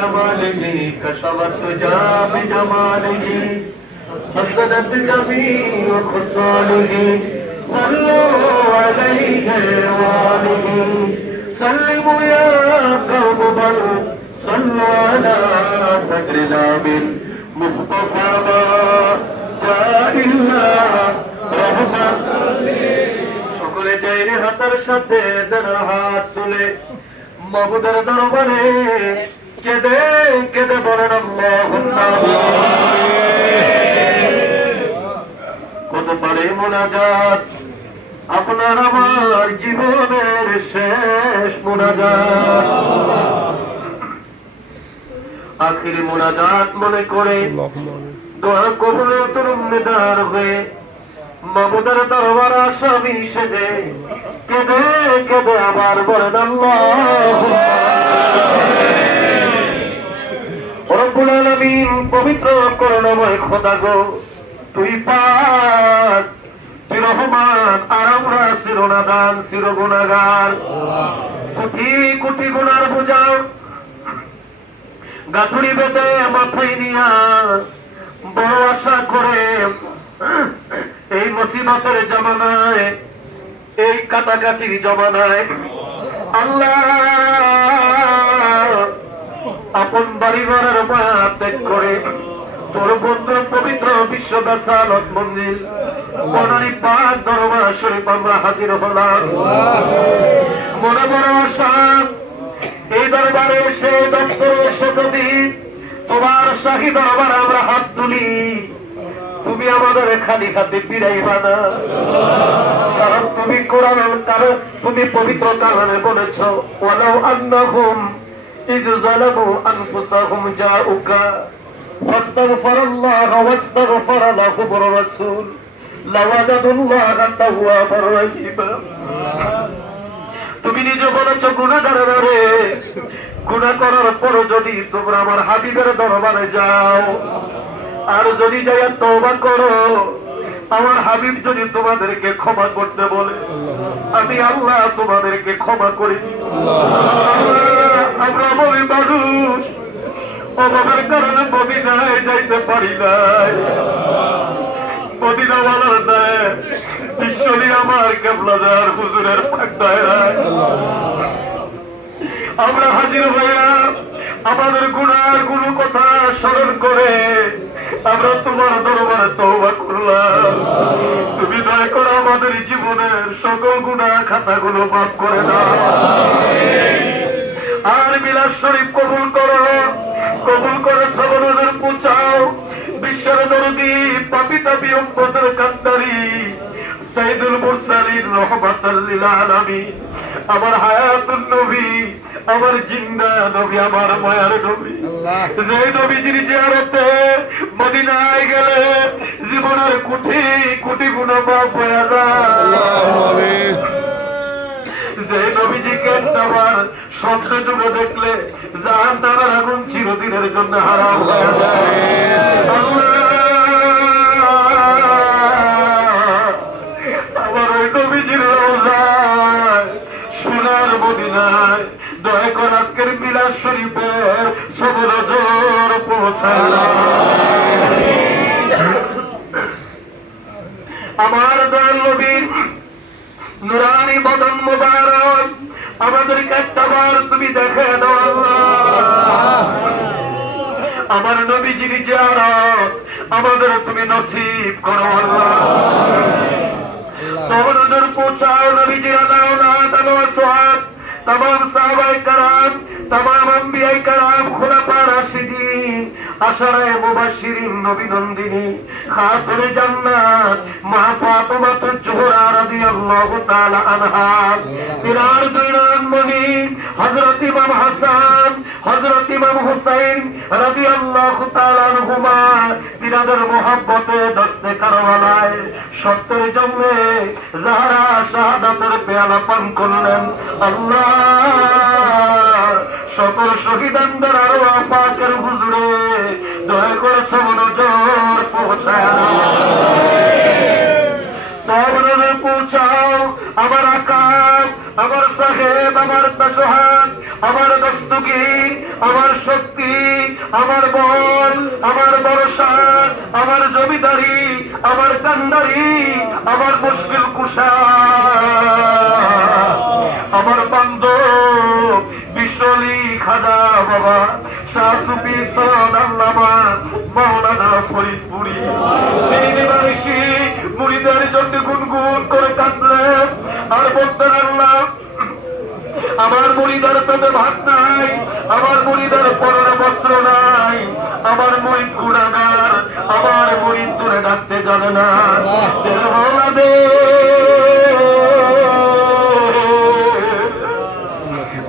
بكماله كشف الدجى بجماله حسنت جميع خصاله صلوا عليه وآله سلموا يا قوم بل صلوا على صدر الأمين مصطفى ما جاء إلا رحمة সকলে যাইরে হাতের সাথে দেড় হাত তুলে মাবুদের দরবারে কেঁদে কেঁদে বলেন আল্লাহুম্মা কত পারে মুনাজাত আপনার আমার জীবনের শেষ মুনাজাত আখিরি মুনাজাত মনে করে দোয়া কবুলের উম্মেদার হয়ে মাবুদের দরবার আসামি সেজে কেঁদে কেঁদে আবার বলেন আল্লাহুম্মা রব্বুল আলামিন পবিত্র করুণাময় খোদা গো তুই পাক তুই রহমান আর আমরা চিরনাদান চির গুনাহগার কোটি কোটি গুনার বোঝা গাঁথুরি বেঁধে মাথায় নিয়া বড় আশা করে এই মুসিবতের জমানায় এই কাটাকাটির জমানায় আল্লাহ আপন বাড়ি ঘরের মায়া ত্যাগ করে তোর বন্ধুর পবিত্র বিশ্ব বেসালত মন্দির বনানী পাক দরবার শরীফ আমরা হাজির হলাম মনে বড় আশা এই দরবারে এসে দপ্তরে এসে যদি তোমার শাহী দরবারে আমরা হাত তুলি তুমি আমাদের খালি হাতে ফিরাইবা না কারণ তুমি কোরআন কারণ তুমি পবিত্র কারণে বলেছ ওয়ালাউ আন্নাহুম ইয যালামু আনফুসাহুম জাউকা ফাস্তাগফিরুল্লাহ ওয়াস্তাগফার লাহুমুর রাসূল লাওয়াজাদুল্লাহা তাওয়াবার রাহিমা তুমি নিজে বলেছ গুনাহগারেরা রে গুনাহ করার পর যদি তোমরা আমার হাবিবের দরবারে যাও আর যদি যাইয়া তওবা করো আমার হাবিব যদি তোমাদেরকে ক্ষমা করতে বলে আমি আল্লাহ তোমাদেরকে ক্ষমা করে দিই আমরা বলি মানুষ অভাবের কারণে মদিনায় যাইতে পারি নাই মদিনাওয়ালার দেয় ঈশ্বরী আমার কেবলাদার হুজুরের পাক দায়রায় আমরা হাজির হইয়া আমাদের গুনার গুলো কথা স্মরণ করে আমরা তোমার দরবারে তওবা করলাম তুমি দয়া করে আমাদের জীবনের সকল গুনাহ খাতাগুলো মাফ করে দাও আর বিলাস শরীফ কবুল করে সবরদের পৌঁছাও বিশ্বের দরদি পাপী তাপী উম্মতের কান্দারি সাইয়্যিদুল মুরসালিন রাহমাতাল লিল আলামিন আমার হায়াতুন নবী আমার জিন্দা নবী আমার মায়ার নবী যে নবীজির জিয়ারতে মদিনায় গেলে জীবনের কোটি কোটি গুনাহ মাফ হয়ে যায় যে নবীজিকে একবার স্বপ্নে যুগে দেখলে জাহান্নামের আগুন চিরদিনের জন্য হারাম হয়ে যায় আমার ওই নবীজির রওজায় সোনার মদিনায় দয়া করে আজকের মিলাদ শরীফের সবর জোর পৌঁছায় আমার দয়াল নবীর নুরানি বদন মুবারক আমাদেরকে একটাবার তুমি দেখে দাও আল্লাহ আমার নবীজির জিয়ারত আমাদের তুমি নসিব করো আল্লাহ সবর জোর পৌঁছাও নবীজির আলাউলাদ আল-ওয়াসাত तमाम साहबाए कराम तमाम अंबियाए कराम खुलाफा राशिदीन आशराए मुबाश्शिरीन नबी नंदिनी खातुने जन्नत मा फातिमा ज़हरा रादियाल्लाहु ताआला अन्हा तिनार दुइनान मनी हजरत इमाम हसन हजरत इमाम हुसैन रादियाल्लाहु ताआला अन्हुमा तिनाদের मोहब्बते दस्ते करवालाয় সত্যের জন্যে যারা শাহাদাতের পেয়ালা পান করলেন আল্লাহ সকল শহীদানদের আরওয়াহ পাকের হুজুরে দয়া করে সবনজর পৌঁছায় সবনজর পৌঁছাও আমার আকা আমার সাহেব অতএব আমার দশহাত, আমার দস্তগীর, আমার শক্তি, আমার বল, আমার ভরসা, আমার জমিদারি, আমার কান্দারি, আমার মুশকিল কুশা, আমার বান্ধব বিশলি খাজা বাবা শাহ সুফি সৈয়দ আল্লামা মাওলানা ফরিদপুরি, তিনি নিবাসী মুরিদের জন্য গুনগুন করে কাঁদলেন আর বলতেন, আল্লাহ আমার মুরিদের পেটে ভাত নাই, আমার মুরিদের পরনে বস্ত্র নাই, আমার মুরিদ গুনাহগার, আমার মুরিদ তোরে ডাকতে জানে না, তেরে মাওলা দে,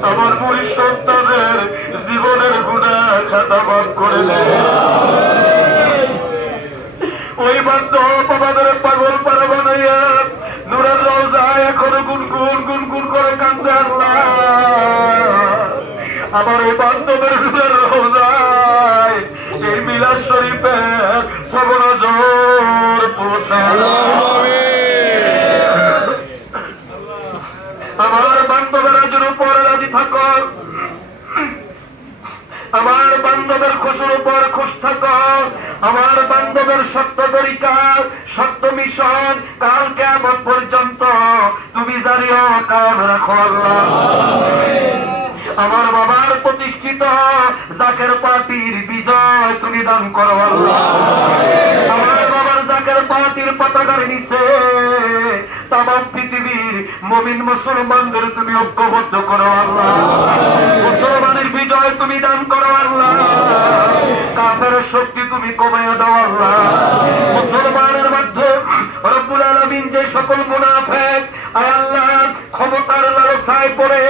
আমার মুরিদ সন্তানের জীবনের গুনাহ খাতা মাফ করে দে। ওই বান্ধব আমাদের পাগল পারা বানাইয়া নূরের রওজায় এখনো গুনগুন গুনগুন করে কান্দে, আল্লাহ আমার এই বান্ধবের নূরের রওজায় এই মিলাদ শরীফের সবনজর পৌঁছায়। আমার বান্ধবেরা যেন পরে রাজি থাকো, আমার বান্ধবের খুশির উপর খুশ থাকো, আমার বান্ধবের সত্য তরিকা, সত্য মিশন কাল কিয়ামত পর্যন্ত তুমি জানিও কায়েম রাখো আল্লাহ। আমার বাবার প্রতিষ্ঠিত জাকের পার্টির বিজয় তুমি দান করো আল্লাহ। আমার বাবার জাকের পার্টির পতাকার নিচে তামাম পৃথিবীর মুমিন মুসলমানদের তুমি ঐক্যবদ্ধ করো আল্লাহ। মুসলমানের বিজয় তুমি দান করো আল্লাহ, কাফেরের শক্তি তুমি কমাইয়া দাও আল্লাহ। মুসলমানের মধ্যে রব্বুল আলামিন যে সকল মুনাফিক আল্লাহ ক্ষমতার লালসায় পড়ে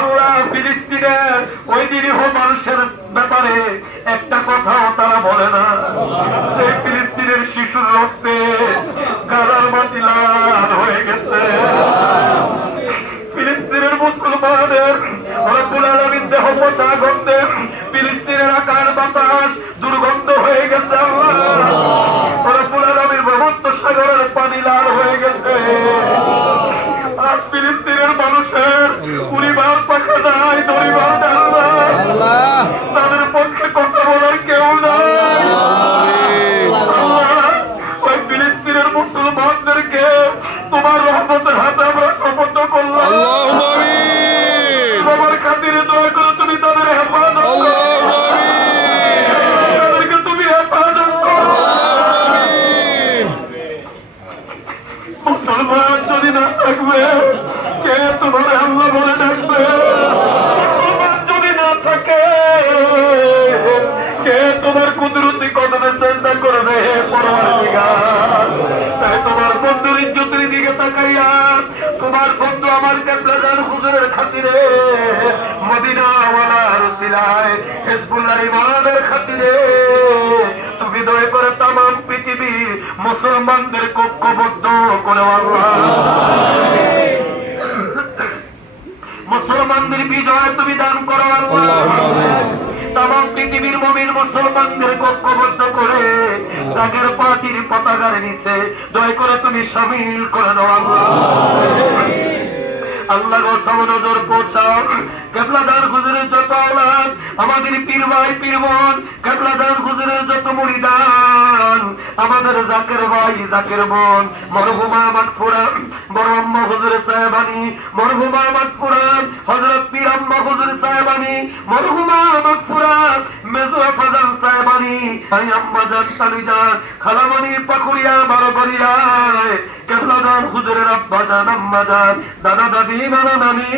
আল্লাহ ফিলিস্তিনের ওই নিরীহ মানুষের ব্যাপারে একটা কথাও তারা বলে না, সেই ফিলিস্তিনের শিশুর রক্তে গাজার মাটি লাল হয়ে গেছে। ফিলিস্তিনের মুসলমানের রব্বুল আলামিন দেহ পচা গন্ধে ফিলিস্তিনের আকার বাতাস দুর্গন্ধ হয়ে গেছে আল্লাহ। রব্বুল আলামিন ভূমধ্য সাগরের পানি লাল হয়ে গেছে। আজ ফিলিস্তিনের মানুষের উড়িবার পাখা নাই, দড়িবার ডাল নাই, তাদের পক্ষে কথা বলার কেউ নাই আল্লাহ। ওই ফিলিস্তিনের মুসলমানদেরকে তোমার রহমতের হাতে আমরা সমর্থ করলাম। তোমার খাতিরে দয়া করে তুমি তাদের হেফাজত করো, তাদেরকে তুমি হেফাজত করো। মুসলমান যদি না থাকবে কে তোমার আল্লাহ বলে ডাকবে? মুসলমান যদি না থাকে কে তোমার কুদরতি কদমে সেজদা করবে? পরওয়ারদিগার, তাই তোমার বন্ধুর ইজ্জতের দিকে তাকাইয়া তোমার বন্ধু আমার কেবলাজান হুজুরের খাতিরে, মদিনা ওয়ালার উসিলায় হিজবুল্লাহর ইমানের খাতিরে তুমি দয়া করে তামাম পৃথিবীর মুসলমানদের ঐক্যবদ্ধ করে আল্লাহ। মুসলমানদের বিজয় তুমি দান করো আল্লাহ। তামাম পৃথিবীর মুমিন মুসলমানদের ঐক্যবদ্ধ করে জাকের পার্টির পতাকার নিচে দয়া করে তুমি শামিল করে দাও আল্লাহ। আল্লাহ গো সবনজর পৌঁছাও কেবলাদার হুজুরের যত আওলাদ, আমাদের পীর ভাই পীর বোন, কেবলাদার হুজুরের যত মুরিদান, আমাদের জাকের ভাই জাকের বোন, মরহুমা মাগফুরা বড় আম্মা হুজুর সাহেবানী, মরহুমা মাগফুরা হযরত পীর আম্মা হুজুর সাহেবানী, মরহুমা মাগফুরা মেজু ফাজাল সাহেবানী, ভাই আম্মা জান তালিজান খালামানি পাকুড়িয়া বারগরিয়া, কেবলাদার হুজুরের আব্বা জান আম্মা জান দাদা দাদি নানা নানি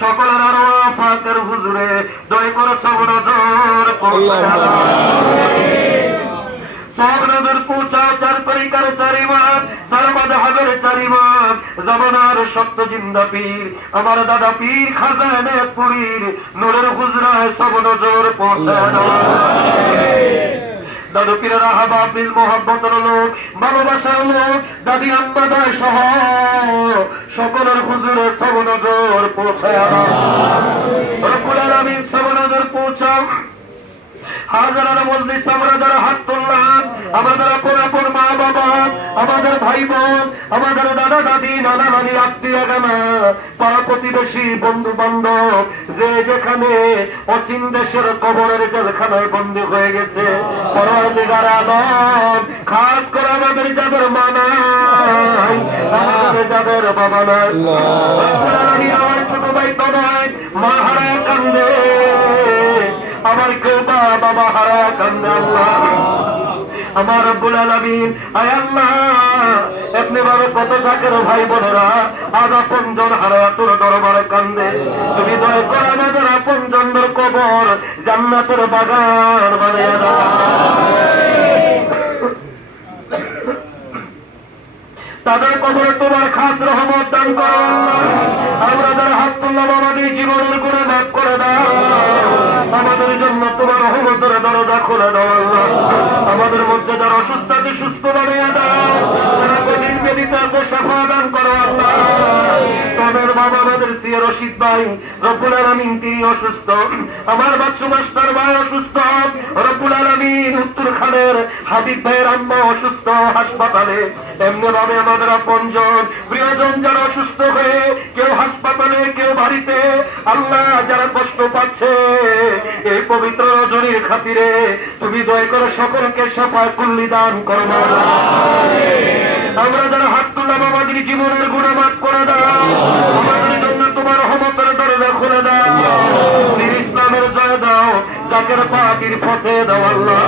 সকলের আরো ফাতের হুজুরে দয়া করে সব নজর সব নজর পৌঁছা চার তরিকার চার ইমাম, সারমাদ হাবের চার ইমাম, জামানার সত্য জিন্দা পীর আমার দাদা পীর খাজানে পুরীর নূরের হুজরায় সব নজর পৌঁছানো। দাদু পীরের আহবাবিল মোহাব্বতের লোক, ভালোবাসার লোক, দাদি আম্মা দায় সহ সকলের হুজুরে সব নজর পৌঁছায় রব্বুল আলামিন সব নজর পৌঁছাও। হাজার মজলিস আমরা যারা হাত তুললাম, আমাদের আপন আপন মা বাবা, আমাদের ভাই বোন, আমাদের দাদা দাদি, নানা নানি, আত্মীয় গানা, পাড়া প্রতিবেশী, বন্ধু বান্ধব, যে যেখানে অসীম দেশের কবরের জেলখানায় বন্দী হয়ে গেছে, পরওয়ারদিগার আলম, খাস করে আমাদের যাদের মা নাই, আমাদের যাদের বাবা নাই, আমার ছোট ভাই তো নয়, মা হারায় কান্দে, আমার কেউ বাবা হারায় কান্দে। আল্লাহ আমার রব্বুল আলামিন, আয় আল্লাহ, এমনি ভাবে কত জাকের ভাই বোনেরা আজ আপনজন হারায় তোর দরবারে কান্দে। তুমি দয়া করে আমাদের আপনজনদের কবর জান্নাতের বাগান বানিয়ে দাও। তাদের কবরে তোমার খাস রহমত দান করো। আমরা যারা হাত তুললাম আমাদের জীবনের গুণে মাফ করে দাও। আমাদের জন্য তোমার রহমতের দরজা খুলে দাও। আল্লাহ আমাদের মধ্যে যারা অসুস্থ আছে সুস্থ বানিয়ে দাও। যারা কঠিন বেদিতে আছে শাফা দান করো। আল্লাহ তোমার বাবা আমাদের সিয়া রশিদ ভাই রব্বুল আলামিন তিনি অসুস্থ, আমার বাচ্চু মাস্টার ভাই অসুস্থ, রব্বুল আলামিন উত্তর খানের হাবিব ভাইয়ের আম্মা অসুস্থ হাসপাতালে, এমনি ভাবে আমাদের আপনজন প্রিয়জন যারা অসুস্থ হয়ে কেউ হাসপাতালে কেউ বাড়িতে, আল্লাহ যারা কষ্ট পাচ্ছে এই পবিত্র রজনীর খাতিরে তুমি দয়া করে সকলকে শাফায়ে কুল্লি দান করো। আমরা যারা হাত তুললাম আমাদের জীবনের গুনাহ মাফ করে দাও। আমাদের জন্য তোমার রহমতের দরজা খুলে দাও। দিন ইসলামের জয় দাও, জাকের পার্টির পথে দাও। আল্লাহ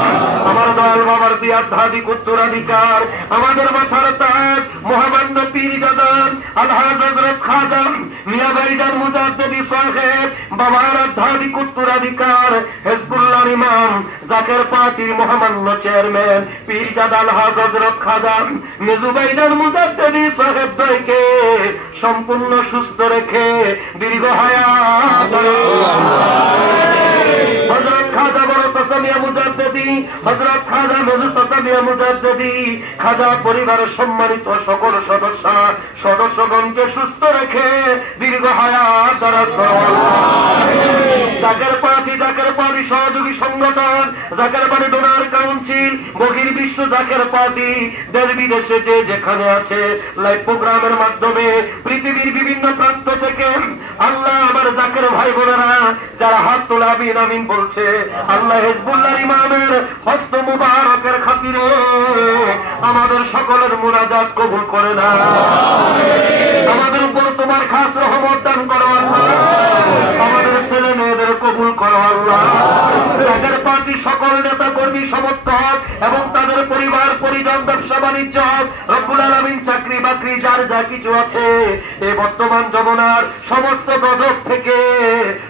আমার দয়াল বাবার দিয়ে আধ্যাত্মিক উত্তরাধিকার আমাদের মাথার তাজ মহামান্য পীর জাদান আলহাজ হযরত খাজা মিয়া ভাইজান মুজাদ্দিদি সাহেব বাবার আধ্যাত্মিক উত্তরাধিকার হিজবুল্লাহর ইমাম জাকের পার্টির মহামান্য চেয়ারম্যান পীর জাদা আলহাজ হযরত খাজা মেজু ভাইজান মুজাদ্দিদি সাহেব দয়কে সম্পূর্ণ সুস্থ রেখে দীর্ঘ হায়াত হযরত খাজা বড় সাসামিয়া মুজাদ্দিদি, হযরত খাজা মেজু সাসামিয়া মুজাদ্দিদি, খাজা পরিবারের সম্মানিত সকল সদস্যগণকে সুস্থ রেখে দীর্ঘ হায়াত দারাজ করো। জাকের পার্টি সহযোগী সংগঠন জাকের পার্টি ডোনার কাউন্সিল বহির্বিশ্ব জাকের পার্টি দেশ বিদেশে যে যেখানে আছে লাইভ প্রোগ্রামের মাধ্যমে পৃথিবীর বিভিন্ন প্রান্ত থেকে আল্লাহ আমার জাকের ভাই বোনেরা যারা হাত তোলা আমিন আমিন বলছে, আল্লাহ হিজবুল্লাহর ইমামের হস্ত মুবারকের খাতিরে আমাদের সকলের মুনাজাত কবুল করে না। আমাদের উপর তোমার খাস রহমত দান করো। আল্লাহ আমাদের ছেলে মেয়েদের কবুল করো। আল্লাহ জাকের পার্টি সকল নেতা কর্মী সমর্থক এবং তাদের পরিবার পরিজন ব্যবসা বাণিজ্য রব্বুল আলামিন চাকরি বাকরি যার যা কিছু আছে এই বর্তমান যমুনার সমস্ত গজব থেকে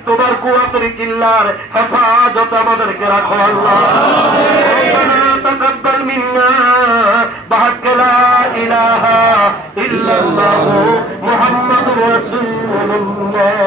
তোমার কুয়াতুল কিল্লার হেফাজত আমাদেরকে রাখো। আল্লাহ রব্বানা তাকাব্বাল মিন্না বাহাক লা ইলাহা ইল্লাল্লাহু মুহাম্মাদুর রাসূলুল্লাহ।